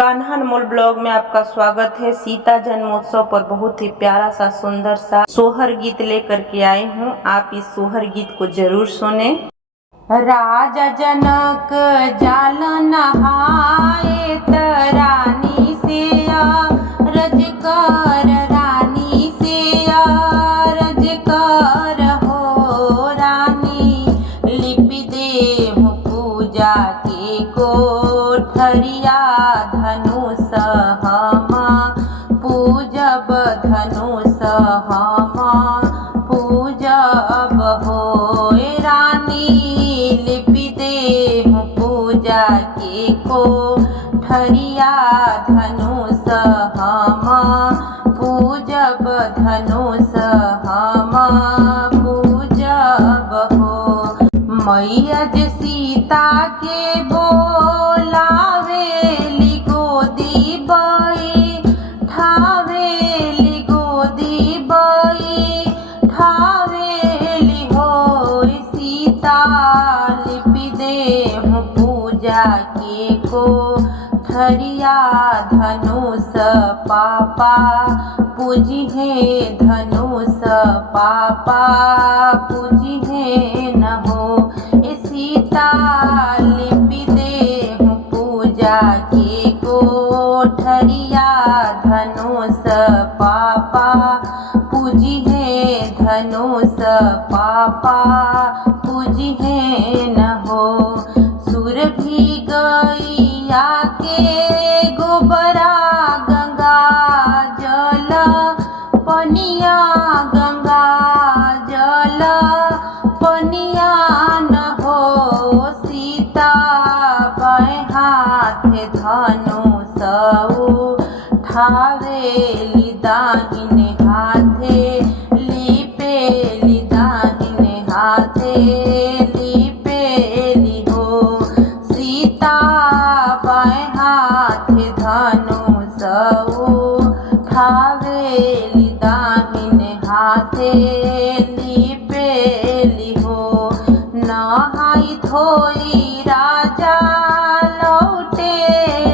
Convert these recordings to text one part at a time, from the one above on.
कान्हा अनमोल blog में आपका स्वागत है। सीता जन्मोत्सव पर बहुत ही प्यारा सा सुंदर सा सोहर गीत लेकर के आई हूँ। आप इस सोहर गीत को जरूर सुने। राजा जनक जाल नहाए त रानी से रज कर, रानी से रज कर हो रानी, लिपि देहु पूजा के कोठरिया, धनुष हम पूजब, धनुष हम पूजब हो रानी, लिपि देहु पूजा के कोठरिया, धनुष हम पूजब, धनुष हम पूजब हो। मैया जे सीता के बोलावेली गोदी बई, ठावेली गोदी बई, ठावेली हो सीता, लिपि देहु पूजा के कोठरिया, धनुष पापा पूजिहे, धनुष पापा पूजिहे न हो सीता, लिपि देहु पूजा के कोठरिया, धनुष पापा पूजिहे, धनुष पापा पूजिहे न हो। सुरभि गैया के गोबरा, गंगा जल पनिया, गंगा जल पनिया न हो सीता, बाएं हाथ धनुष उठावेली, दाहिने हाथे लिपेली, दाहिने हाथे लिपेली हो सीता, बाएं हाथ धनुष उठावेली, दाहिने हाथे लिपेली हो। नहाई धोई राजा लौटे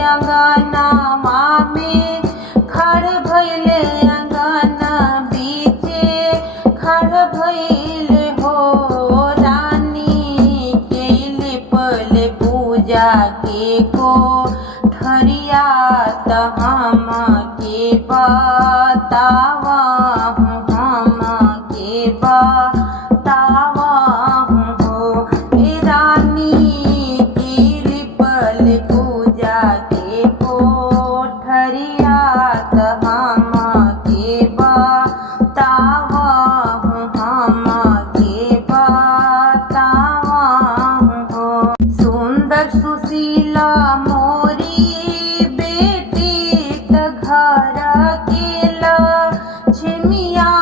अंगनमा में, खड़ भइले अंगन बीचे, खड़ भइले हो रानी के, लिपले पूजा के कोठरिया, त हम के बतावा, हम के बतावा हो रानी की, लिपल पूजा के कोठरिया, त हम के बतावा, हम के बतावा हो। सुंदर सुशीला मोरी बेटी त घर के लक्ष्मिया,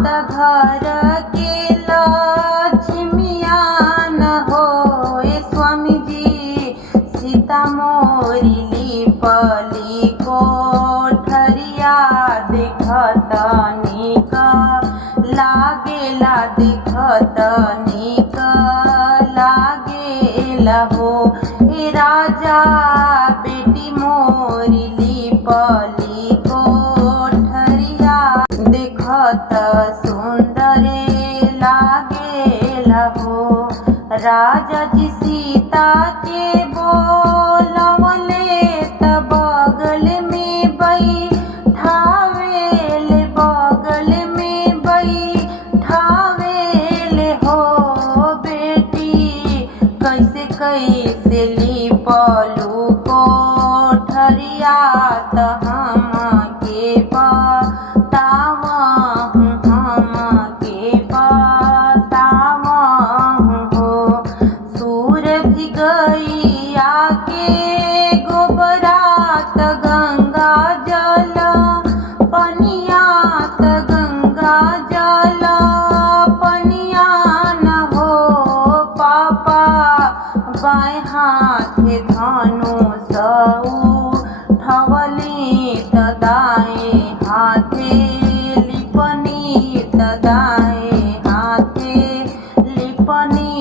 त घर के लक्ष्मिया न हो स्वामी जी, सीता मोरी लिपली कोठरिया, देखत नीक लागेला, देखत नीक लागेला हो राजा बेटी मोरी लिपली कोठरिया, देखत सुंदरे लागेला हो। राजा जी सीता के बोलवले त बगल में बई ठावेल, बगल में बई ठावेल हो बेटी, कैसे कैसे लिपलू कोठरिया, त हम के बतावा, हम के बतावा हो। सुरभि गैया के गोबरा, त गंगा जल पनिया, त गंगा जल पनिया न हो पापा, बाएं हाथ धनुष उठवली, त दाएं हाथे लिपनी, त दाएं हाथे लिपनी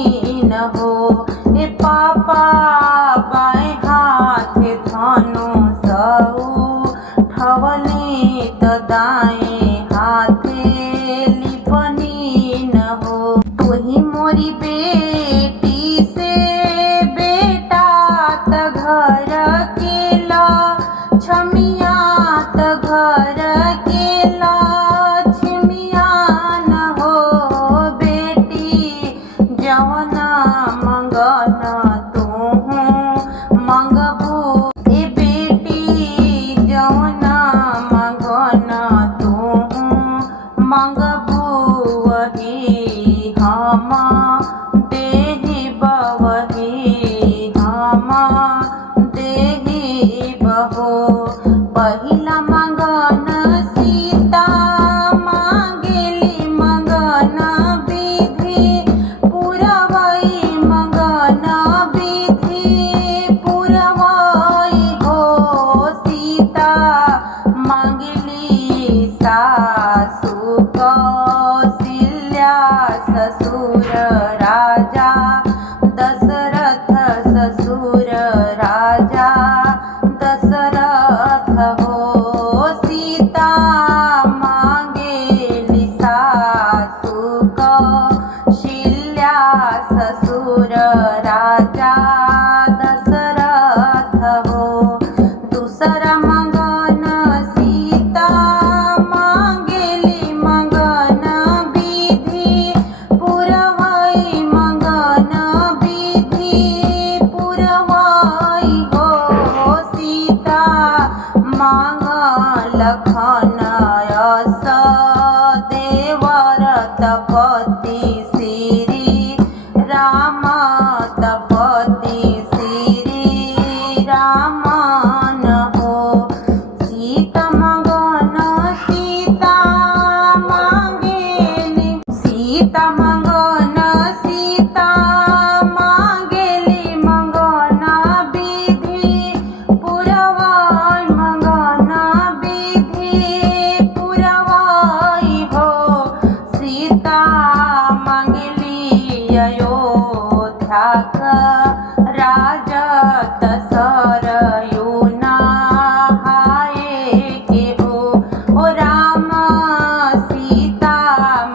न हो पापा, बाएं हाथ धनुष उठवली त दाएं हाथे लिपनी न हो। तू ही मोरी बेटी से बेटा त घर केला छमिया त घर केला छिमिया न हो। बेटी जवना मंगन तू मंगबू ए बेटी जवना मंगन तू मंगबू वही हम देहि बवही हम देहि बहो। पहिला मंगन सीता मांगेली मंगन विधि पुरवई मंगन विधि पुरवई हो। सीता मांगली सासु कौशल्या ससुर राजा दशरथ ससुर राजा दशरथ हो। सीता मांगेली सासु कौशल्या ससुर राजा दशरथ हो। दूसरा मंगन सीता मांगेली मंगन विधि पुरवई मंगन विधि पुरवई हो। सीता मांग लखन यश देवर तपति श्री राम तपति श्री राम न हो। सीता मंगन सीता मांगेली सीता मंगन सीता मांगेली मंगन विधि पुरवई मंगन विधि पुरवई हो। सीता मांगली अयोध्या का राजत सरयू नहाए के हो। ओ राम सीता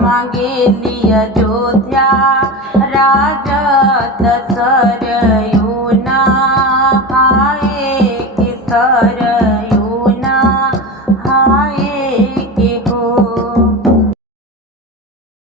मांगेली अयोध्या राज